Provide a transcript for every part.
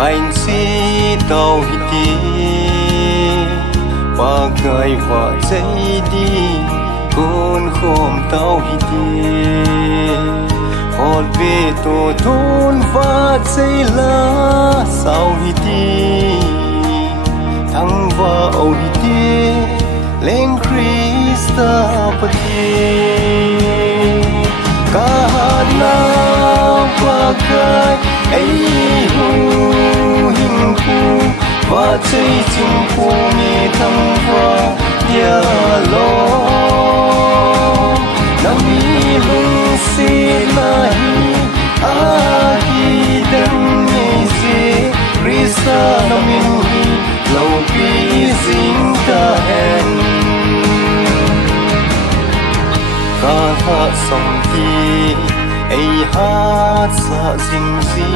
cảnh si tàu đi và người và dây đi con khom tàu đi hồn về tổ thôn và dây lá sao đi thăng và âu đi lên Krista pati kahana pakai ai hu hình khu và chơi chim phu nghe thăng và dia lo nami lung si nahi ahi dan nghe si Krista namin lâu pi zing ta hen ca ha song ti ai hát sa zing zi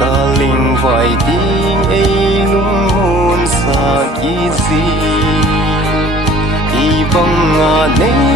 ca linh vai ding ai lung hun sa ki zi i bang a nei